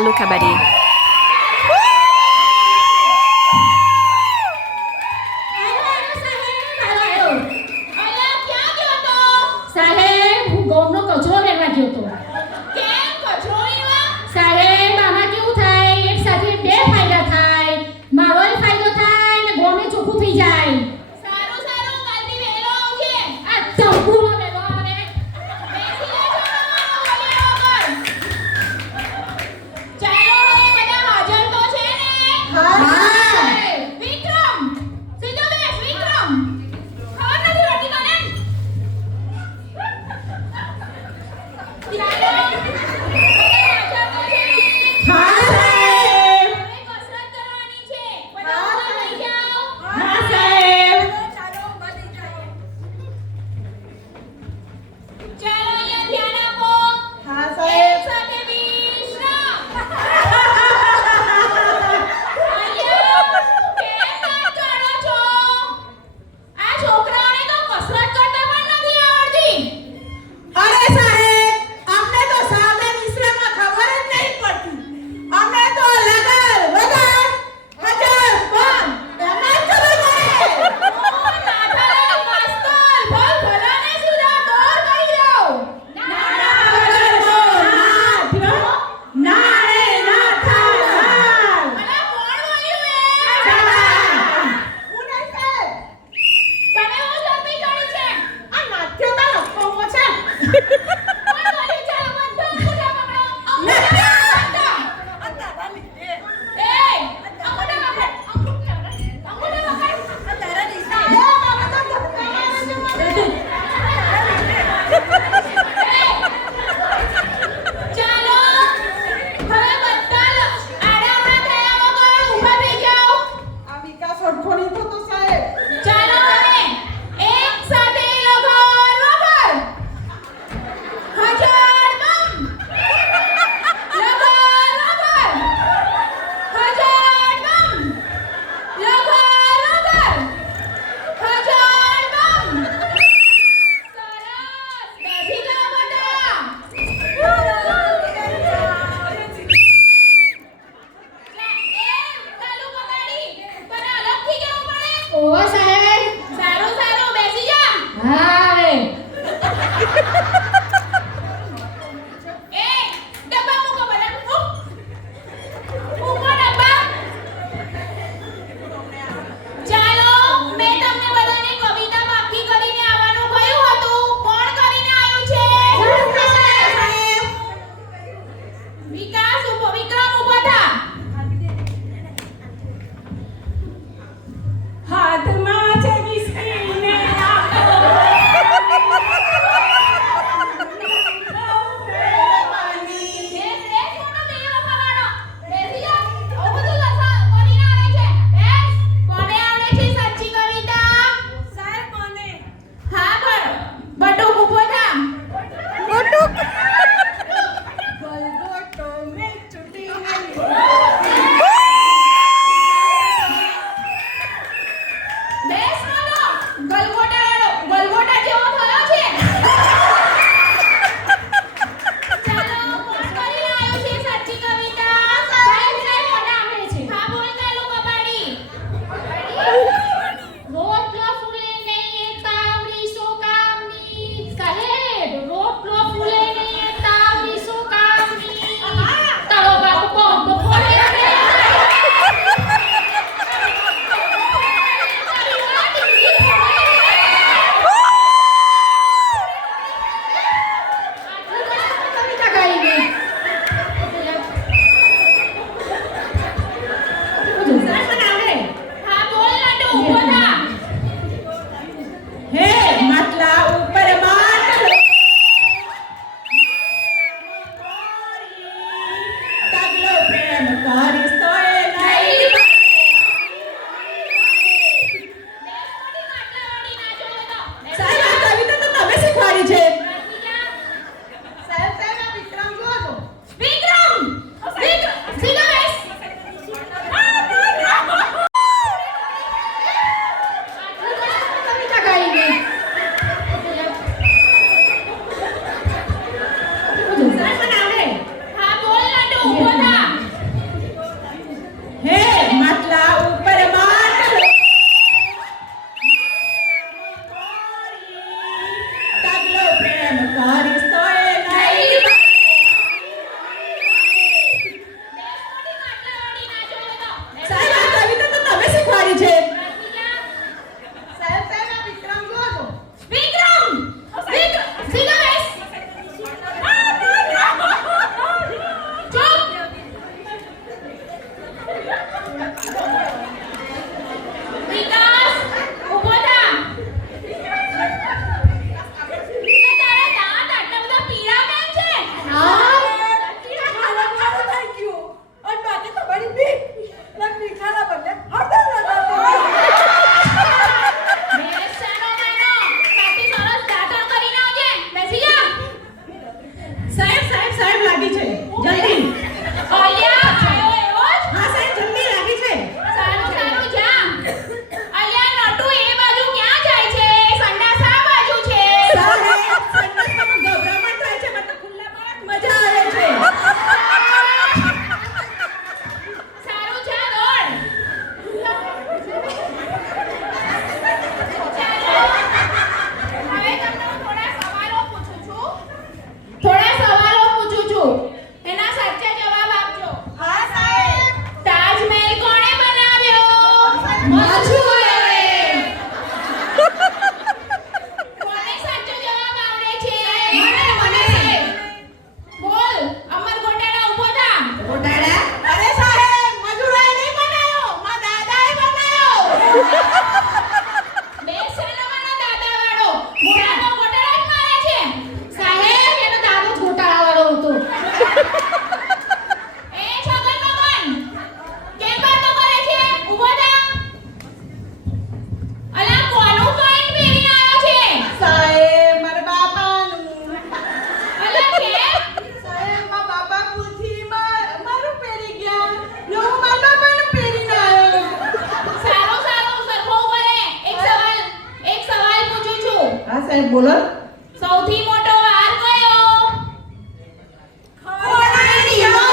તાલુકા બારી. હાથમાં છે વિસ્કીને આપો બોલો. સૌથી મોટો વાર કયો? ખોડાણીનો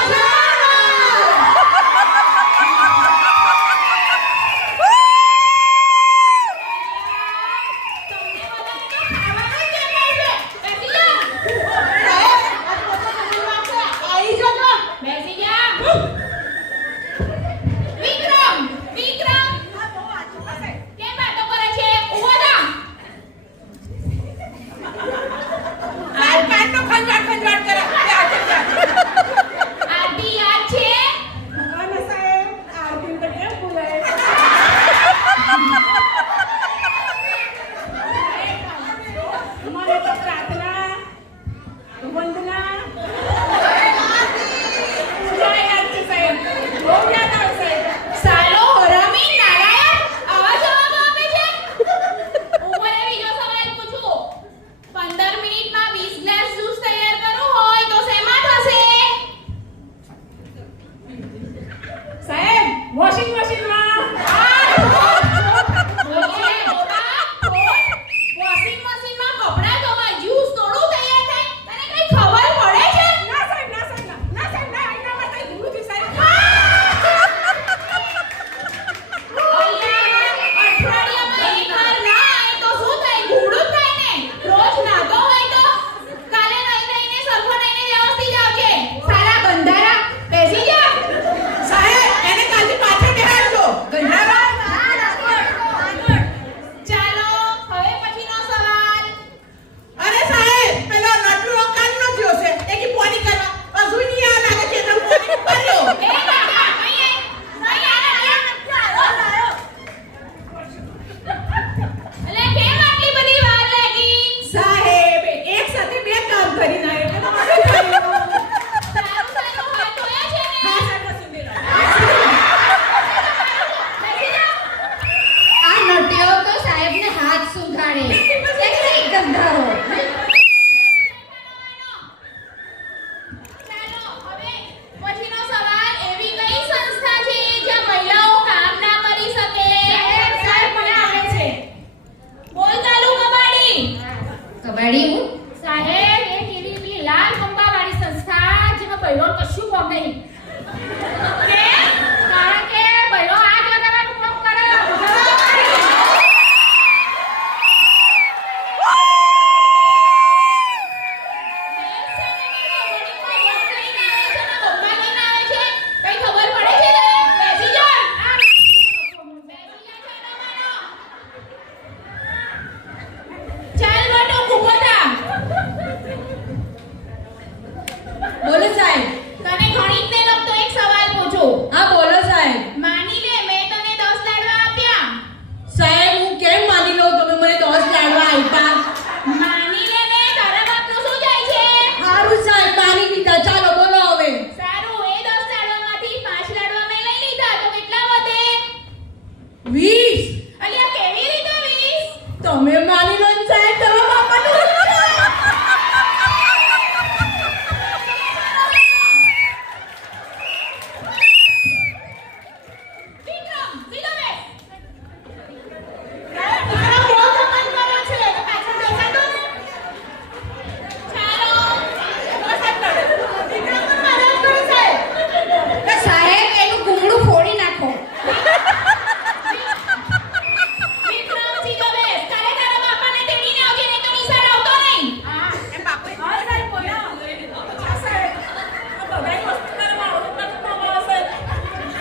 બેસી જા. વિક્રમ કેમ વાતો કરે છે? ઊભો થા. 20. અલ્યા કેવી રીતે 20? તમે માની લો ને સાહેબ, તમે બાપાનું વિક્રમ સીધો બેસ. સાહેબ એનું ગુંગળું ફોડી નાખો. વિક્રમ સીધો બેસ. તારે તારા બાપાને તેડીને આવજે, નહીં તો નિશાળ આવતો નહીં.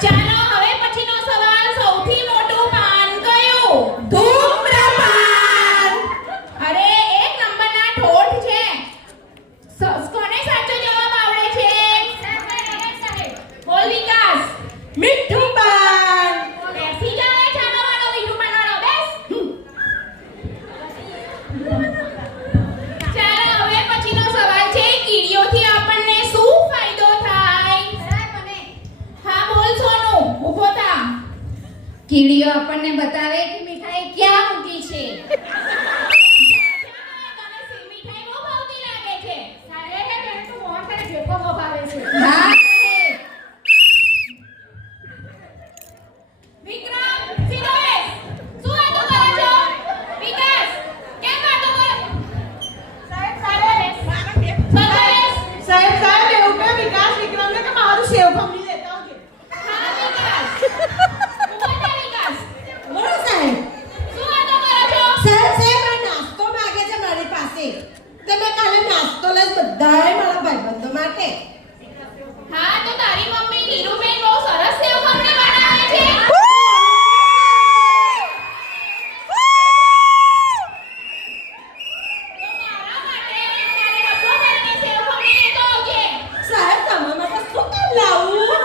ચાલો હવે પછીનો સવાલ. સૌથી મોટું પાન કયું? ધૂમ્રપાન. અરે એક નંબરના ઠોઠ છે. કોને સાચો જવાબ આવડે છે? બોલ વિકાસ. મીઠું પાન. બેસી જાવ એ છાનો માનો મીઠું પાનવાળો, બેસ. ચાલો હવે પછીનો સવાલ છે. કીડીઓથી આપણને શું ફાયદો થાય? હા બોલ સોનુ, ઊભો થા. કીડીઓ આપણને બતાવે કે મીઠાઈ ક્યાં મૂકી છે. તને મીઠાઈ બહુ ભાવતી લાગે છે. હા વિક્રમ સીધો બેસ. શું વાતો કરો છો? વિકાસ કેમ વાતો કરો? સાહેબ બેસ. સાહેબ એવું કે વિકાસ વિક્રમને કે મારું સેવ ખમણી લેતા આવજે. હા વિકાસ. ઊભો થા વિકાસ. બોલો સાહેબ. શું વાતો કરો છો? સાહેબ આ નાસ્તો માંગે છે મારી પાસે. તમે કાલે નાસ્તો લઈ બધાએ મારા ભાઈબંધો માટે. હા તો તારી મમ્મી નીરુબેન